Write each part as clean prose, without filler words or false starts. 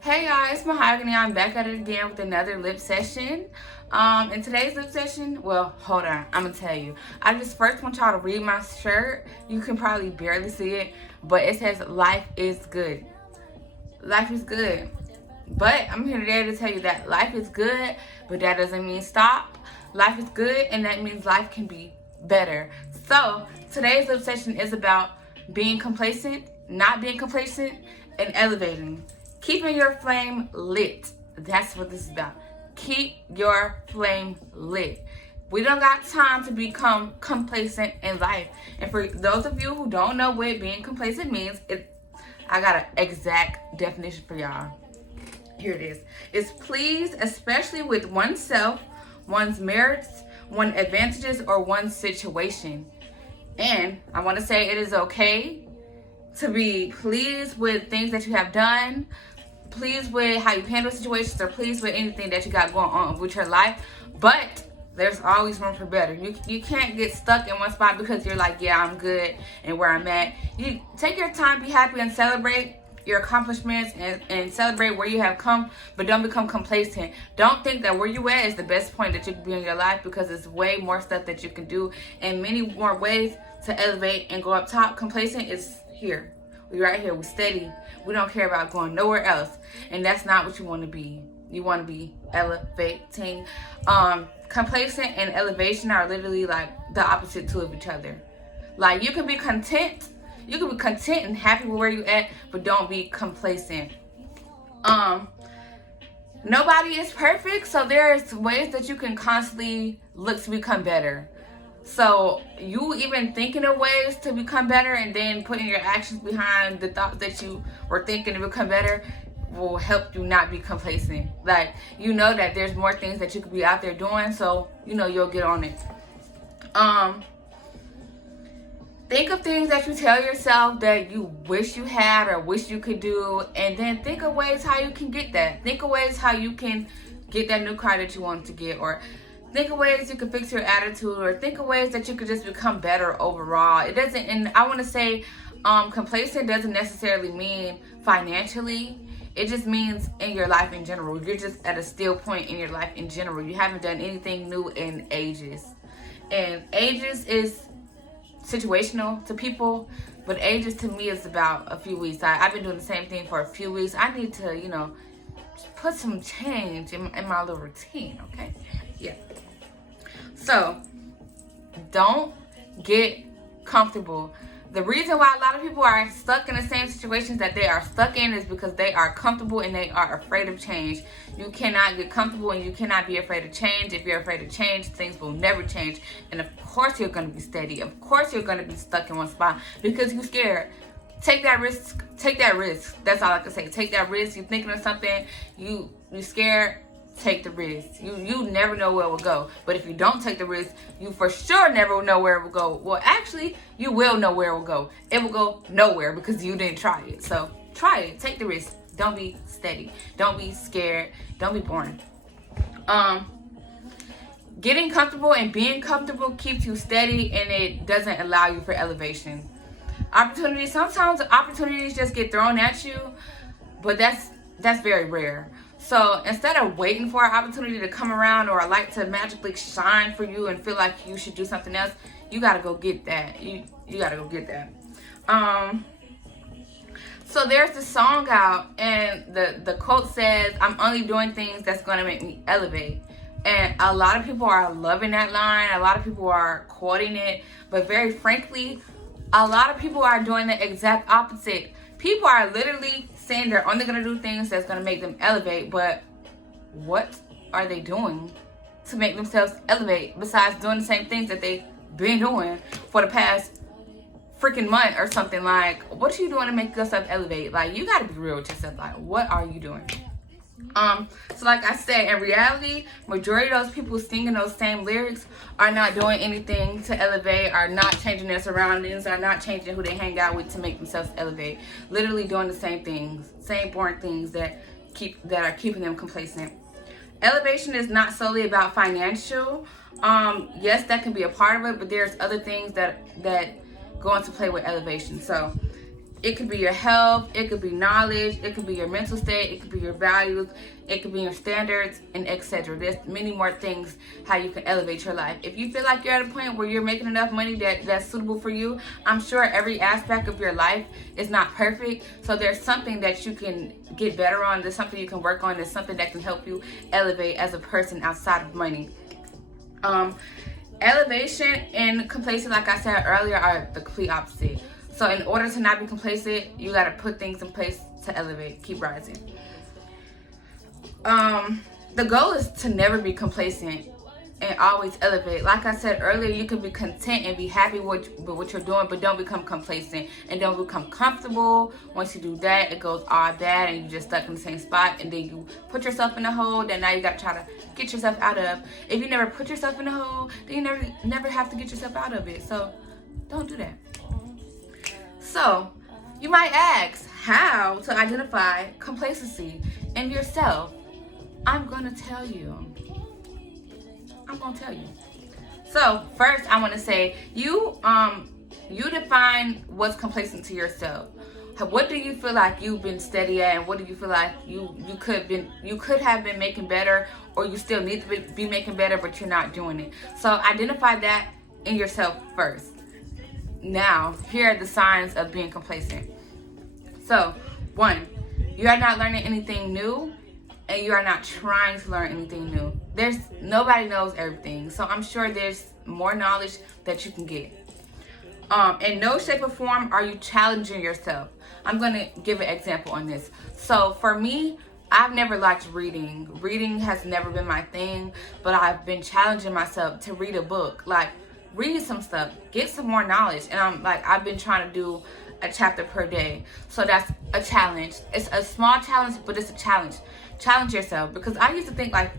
Hey y'all, it's Mahogany. I'm back at it again with another lip session. In today's lip session, well, hold on, I'm gonna tell you. I just first want y'all to read my shirt. You can probably barely see it, but it says life is good. Life is good. But I'm here today to tell you that life is good, but that doesn't mean stop. Life is good, and that means life can be better. So today's lip session is about being complacent, not being complacent, and elevating. Keeping your flame lit. That's what this is about. Keep your flame lit. We don't got time to become complacent in life. And for those of you who don't know what being complacent means, I got an exact definition for y'all. Here it is. It's pleased, especially with oneself, one's merits, one's advantages, or one's situation. And I want to say it is okay to be pleased with things that you have done, pleased with how you handle situations, or pleased with anything that you got going on with your life. But there's always room for better. You can't get stuck in one spot because you're like, yeah, I'm good and where I'm at. You take your time, be happy, and celebrate your accomplishments and celebrate where you have come, but don't become complacent. Don't think that where you at is the best point that you can be in your life, because there's way more stuff that you can do and many more ways to elevate and go up top. Complacent is here. We right here. We steady. We don't care about going nowhere else, and that's not what you want to be. You want to be elevating. Complacent and elevation are literally like the opposite two of each other. Like you can be content. You can be content and happy with where you at, but don't be complacent. Nobody is perfect, so there's ways that you can constantly look to become better. So you even thinking of ways to become better and then putting your actions behind the thoughts that you were thinking to become better will help you not be complacent. Like, you know that there's more things that you could be out there doing, so you know you'll get on it. Think of things that you tell yourself that you wish you had or wish you could do, and then think of ways how you can get that. Think of ways how you can get that new car that you want to get, or think of ways you can fix your attitude, or think of ways that you could just become better overall. It doesn't, and I want to say, complacent doesn't necessarily mean financially. It just means in your life in general. You're just at a still point in your life in general. You haven't done anything new in ages. And ages is situational to people, but ages to me is about a few weeks. I've been doing the same thing for a few weeks. I need to, put some change in my little routine, okay? Yeah. So, don't get comfortable. The reason why a lot of people are stuck in the same situations that they are stuck in is because they are comfortable and they are afraid of change. You cannot get comfortable and you cannot be afraid of change. If you're afraid of change, things will never change. And of course you're going to be steady. Of course you're going to be stuck in one spot because you're scared. Take that risk. Take that risk. That's all I can say. Take that risk. You're thinking of something. You scared. Take the risk. You never know where it will go. But if you don't take the risk, you for sure never know where it will go. Well, actually, you will know where it will go. It will go nowhere because you didn't try it. So try it. Take the risk. Don't be steady. Don't be scared. Don't be boring. Getting comfortable and being comfortable keeps you steady, and it doesn't allow you for elevation. Sometimes opportunities just get thrown at you, but that's very rare. So instead of waiting for an opportunity to come around or a light to magically shine for you and feel like you should do something else, you gotta go get that. You gotta go get that. So there's this song out, and the quote says, "I'm only doing things that's gonna make me elevate." And a lot of people are loving that line. A lot of people are quoting it, but very frankly, a lot of people are doing the exact opposite. People are literally saying they're only going to do things that's going to make them elevate, but what are they doing to make themselves elevate besides doing the same things that they've been doing for the past freaking month or something? Like, what are you doing to make yourself elevate? Like, you got to be real with yourself. Like, what are you doing? So like I said, in reality, majority of those people singing those same lyrics are not doing anything to elevate, are not changing their surroundings, are not changing who they hang out with to make themselves elevate. Literally doing the same things, same boring things that are keeping them complacent. Elevation is not solely about financial. Yes, that can be a part of it, but there's other things that go into play with elevation. So It could be your health, it could be knowledge, it could be your mental state, it could be your values, it could be your standards, and etc. There's many more things how you can elevate your life. If you feel like you're at a point where you're making enough money that's suitable for you, I'm sure every aspect of your life is not perfect. So there's something that you can get better on. There's something you can work on. There's something that can help you elevate as a person outside of money. Elevation and complacent, like I said earlier, are the complete opposite. So in order to not be complacent, you got to put things in place to elevate, keep rising. The goal is to never be complacent and always elevate. Like I said earlier, you can be content and be happy with what you're doing, but don't become complacent and don't become comfortable. Once you do that, it goes all bad and you're just stuck in the same spot, and then you put yourself in a hole that now you got to try to get yourself out of. If you never put yourself in a hole, then you never have to get yourself out of it. So don't do that. So you might ask how to identify complacency in yourself. I'm gonna tell you. So first, I want to say you define what's complacent to yourself. What do you feel like you've been steady at, and what do you feel like you could have been making better, or you still need to be making better, but you're not doing it. So identify that in yourself first. Now, here are the signs of being complacent. So, 1, you are not learning anything new, and you are not trying to learn anything new. Nobody knows everything, so I'm sure there's more knowledge that you can get. In no shape or form are you challenging yourself. I'm gonna give an example on this. So for me, I've never liked reading. Reading has never been my thing, but I've been challenging myself to read a book. Like, read some stuff, get some more knowledge. And I've been trying to do a chapter per day. So that's a challenge. It's a small challenge, but it's a challenge. Challenge yourself, because I used to think like,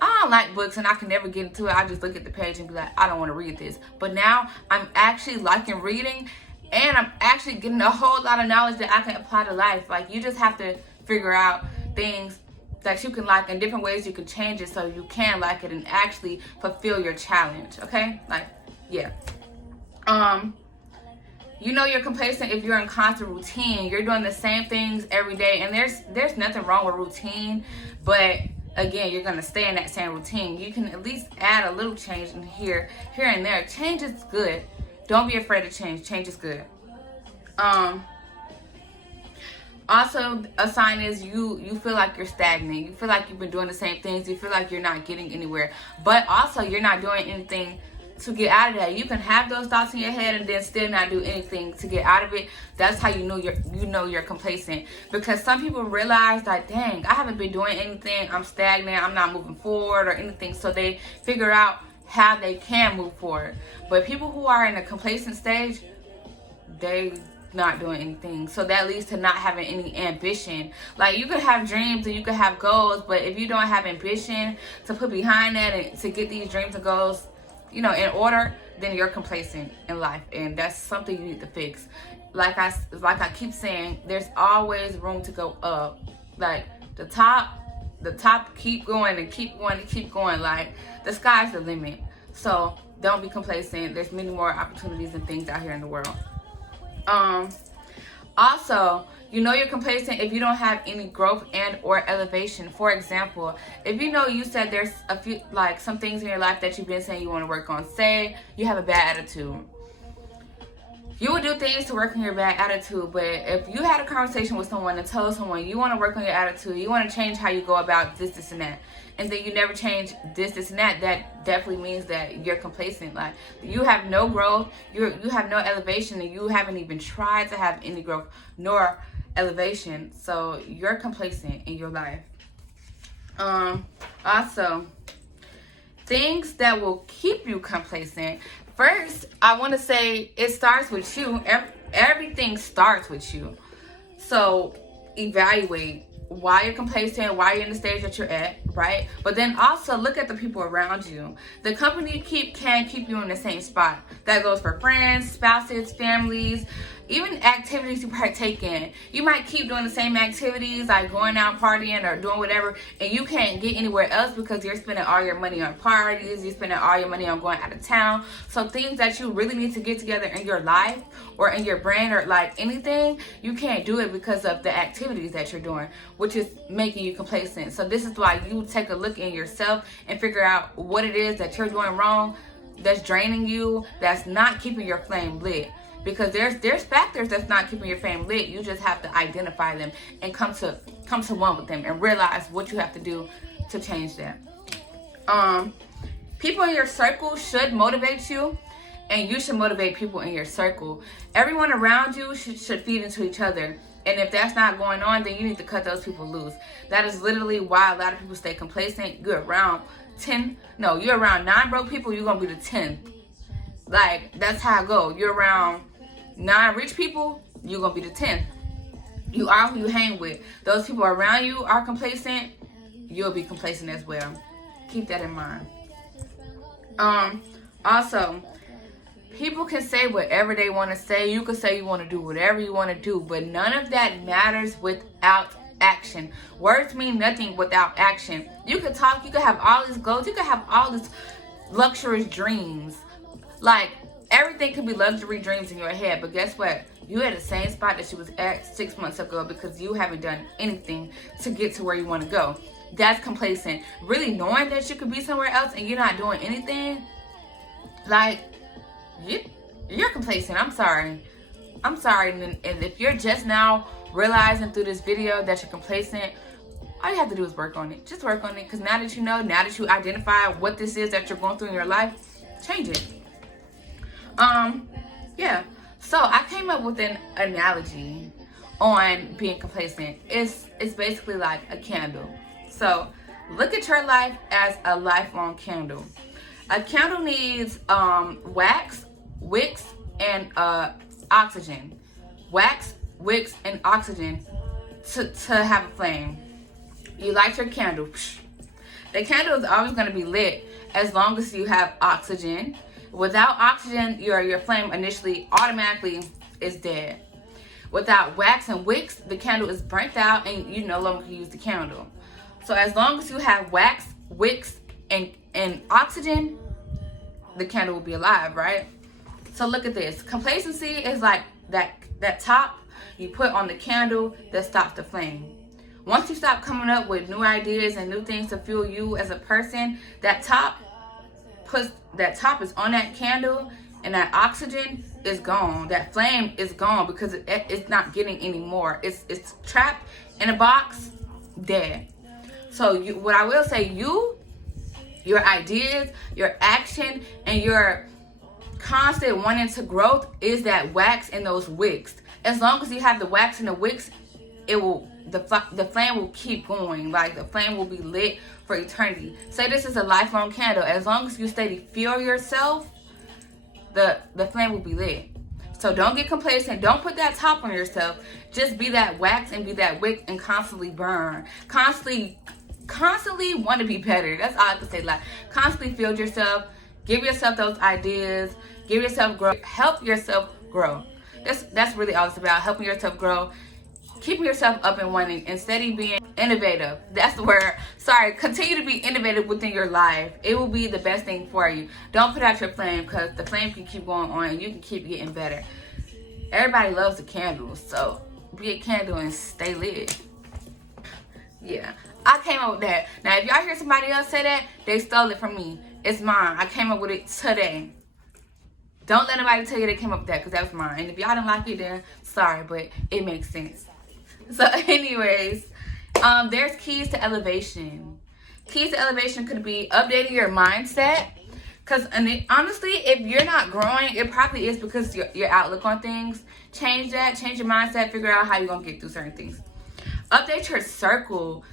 I don't like books and I can never get into it. I just look at the page and be like, I don't want to read this. But now I'm actually liking reading, and I'm actually getting a whole lot of knowledge that I can apply to life. Like, you just have to figure out things that you can like and different ways you can change it so you can like it and actually fulfill your challenge. Okay? Like, yeah. You know you're complacent if you're in constant routine. You're doing the same things every day, and there's nothing wrong with routine, but again, you're gonna stay in that same routine. You can at least add a little change in here and there. Change is good. Don't be afraid of change. Change is good. Also, a sign is you feel like you're stagnant. You feel like you've been doing the same things. You feel like you're not getting anywhere, but also you're not doing anything to get out of that. You can have those thoughts in your head and then still not do anything to get out of it. That's how you know you're complacent. Because some people realize that, dang, I haven't been doing anything. I'm stagnant. I'm not moving forward or anything. So they figure out how they can move forward. But people who are in a complacent stage, they not doing anything. So that leads to not having any ambition. Like, you could have dreams and you could have goals, but if you don't have ambition to put behind that and to get these dreams and goals, in order, then you're complacent in life, and that's something you need to fix. Like I keep saying, there's always room to go up. Like, the top keep going and keep going and keep going. Like, the sky's the limit. So don't be complacent. There's many more opportunities and things out here in the world. Also, you're complacent if you don't have any growth and or elevation. For example, if you said there's a few, like, some things in your life that you've been saying you want to work on. Say you have a bad attitude. You will do things to work on your bad attitude, but if you had a conversation with someone and told someone you want to work on your attitude, you want to change how you go about this, and that, and then you never change this, and that definitely means that you're complacent. Like, you have no growth, you have no elevation, and you haven't even tried to have any growth nor elevation. So you're complacent in your life. Also, things that will keep you complacent. First, I want to say it starts with you. Everything starts with you. So evaluate why you're complacent, why you're in the stage that you're at, right? But then also look at the people around you. The company you keep can keep you in the same spot. That goes for friends, spouses, families, even activities you partake in. You might keep doing the same activities, like going out partying or doing whatever, and you can't get anywhere else because you're spending all your money on parties, you're spending all your money on going out of town. So things that you really need to get together in your life or in your brain or like anything, you can't do it because of the activities that you're doing, which is making you complacent. So this is why you take a look in yourself and figure out what it is that you're doing wrong, that's draining you, that's not keeping your flame lit. Because there's factors that's not keeping your flame lit. You just have to identify them and come to one with them and realize what you have to do to change that. People in your circle should motivate you, and you should motivate people in your circle. Everyone around you should feed into each other. And if that's not going on, then you need to cut those people loose. That is literally why a lot of people stay complacent. You're around 9 broke people, you're gonna be the 10th. Like, that's how it go. You're around 9 rich people, you're gonna be the 10th. You are who you hang with. Those people around you are complacent, you'll be complacent as well. Keep that in mind. Also, people can say whatever they want to say. You can say you want to do whatever you want to do, but none of that matters without action. Words mean nothing without action. You can talk, you can have all these goals, you can have all these luxurious dreams. Like, everything can be luxury dreams in your head, but guess what? You at the same spot that you was at 6 months ago because you haven't done anything to get to where you want to go. That's complacent. Really knowing that you could be somewhere else and you're not doing anything, like, you're complacent. I'm sorry. And if you're just now realizing through this video that you're complacent, all you have to do is work on it. Just work on it, because now that you know, now that you identify what this is that you're going through in your life, change it. Yeah. So I came up with an analogy on being complacent. It's basically like a candle. So look at your life as a lifelong candle. A candle needs wax, wicks, and oxygen. Wax, wicks, and oxygen to have a flame. You light your candle. The candle is always going to be lit as long as you have oxygen. Without oxygen, your flame initially automatically is dead. Without wax and wicks, the candle is burnt out and you no longer can use the candle. So as long as you have wax, wicks, and oxygen, the candle will be alive, right? So look at this. Complacency is like that top you put on the candle that stops the flame. Once you stop coming up with new ideas and new things to fuel you as a person, that top is on that candle, and that oxygen is gone. That flame is gone because it's not getting any more. It's trapped in a box, dead. So what I will say, your ideas, your action, and your constant wanting to growth is that wax and those wicks. As long as you have the wax and the wicks, the flame will keep going. Like, the flame will be lit for eternity. Say this is a lifelong candle. As long as you steady fuel yourself, the flame will be lit. So don't get complacent. Don't put that top on yourself. Just be that wax and be that wick and constantly burn. Constantly want to be better. That's all I can say. Like, constantly fuel yourself. Give yourself those ideas. Give yourself growth. Help yourself grow. That's really all it's about. Helping yourself grow. Keeping yourself up and running and steady being innovative. That's the word. Sorry. Continue to be innovative within your life. It will be the best thing for you. Don't put out your flame, because the flame can keep going on and you can keep getting better. Everybody loves the candles, so be a candle and stay lit. Yeah. I came up with that. Now, if y'all hear somebody else say that, they stole it from me. It's mine. I came up with it today. Don't let nobody tell you they came up with that, because that was mine. And if y'all didn't like it, then sorry, but it makes sense. So anyways, there's keys to elevation. Keys to elevation could be updating your mindset. Because honestly, if you're not growing, it probably is because your outlook on things. Change that. Change your mindset. Figure out how you're going to get through certain things. Update your circle.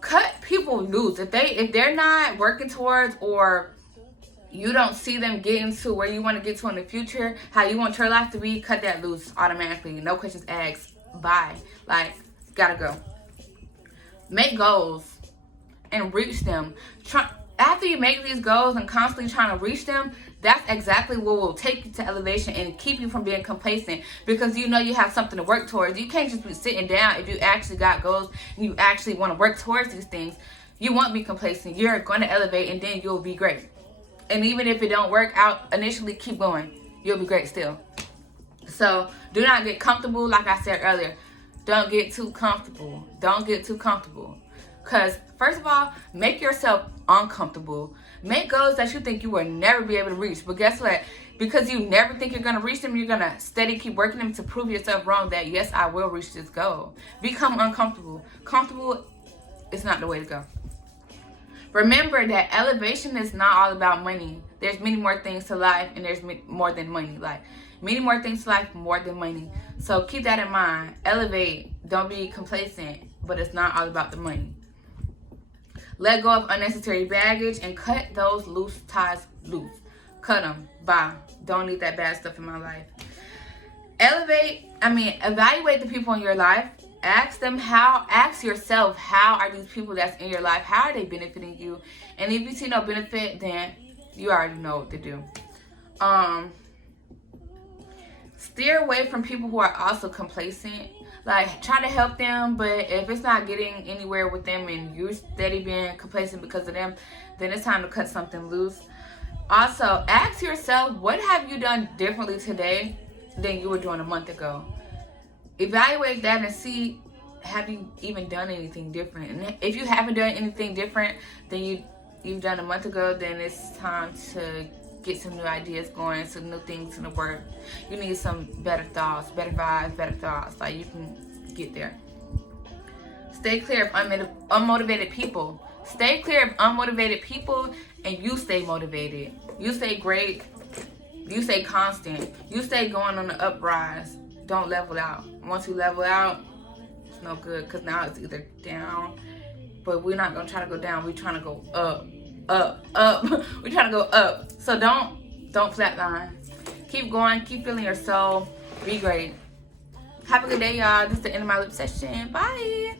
Cut people loose. If they're not working towards, or you don't see them getting to where you want to get to in the future, how you want your life to be, cut that loose automatically. No questions asked. Bye. Like, gotta go. Make goals and reach them. After you make these goals and constantly trying to reach them, that's exactly what will take you to elevation and keep you from being complacent, because you know you have something to work towards. You can't just be sitting down if you actually got goals and you actually want to work towards these things. You won't be complacent. You're going to elevate, and then you'll be great. And even if it don't work out initially, keep going. You'll be great still. So do not get comfortable. Like I said earlier, don't get too comfortable. Don't get too comfortable. Because first of all, make yourself uncomfortable. Make goals that you think you will never be able to reach. But guess what? Because you never think you're going to reach them, you're going to steady keep working them to prove yourself wrong that, yes, I will reach this goal. Become uncomfortable. Comfortable is not the way to go. Remember that elevation is not all about money. There's many more things to life, and there's more than money. Like, many more things to life, more than money. So keep that in mind. Elevate. Don't be complacent, but it's not all about the money. Let go of unnecessary baggage and cut those loose ties loose. Cut them. Bye. Don't need that bad stuff in my life. Evaluate the people in your life. Ask yourself, how are these people that's in your life, how are they benefiting you? And if you see no benefit, then you already know what to do. Steer away from people who are also complacent. Like, try to help them, but if it's not getting anywhere with them and you're steady being complacent because of them, then it's time to cut something loose. Also, ask yourself, what have you done differently today than you were doing a month ago? Evaluate that and see, have you even done anything different? And if you haven't done anything different than you've done a month ago, then it's time to get some new ideas going, some new things in the work. You need some better thoughts, better vibes, better thoughts. Like, you can get there. Stay clear of unmotivated people. Stay clear of unmotivated people, and you stay motivated. You stay great. You stay constant. You stay going on the uprise. Don't level out. Once you level out, it's no good, because now it's either down, but we're not going to try to go down. We're trying to go up. We're trying to go up. So don't flatline. Keep going. Keep feeling your soul. Be great. Have a good day, y'all. This is the end of my lip session. Bye.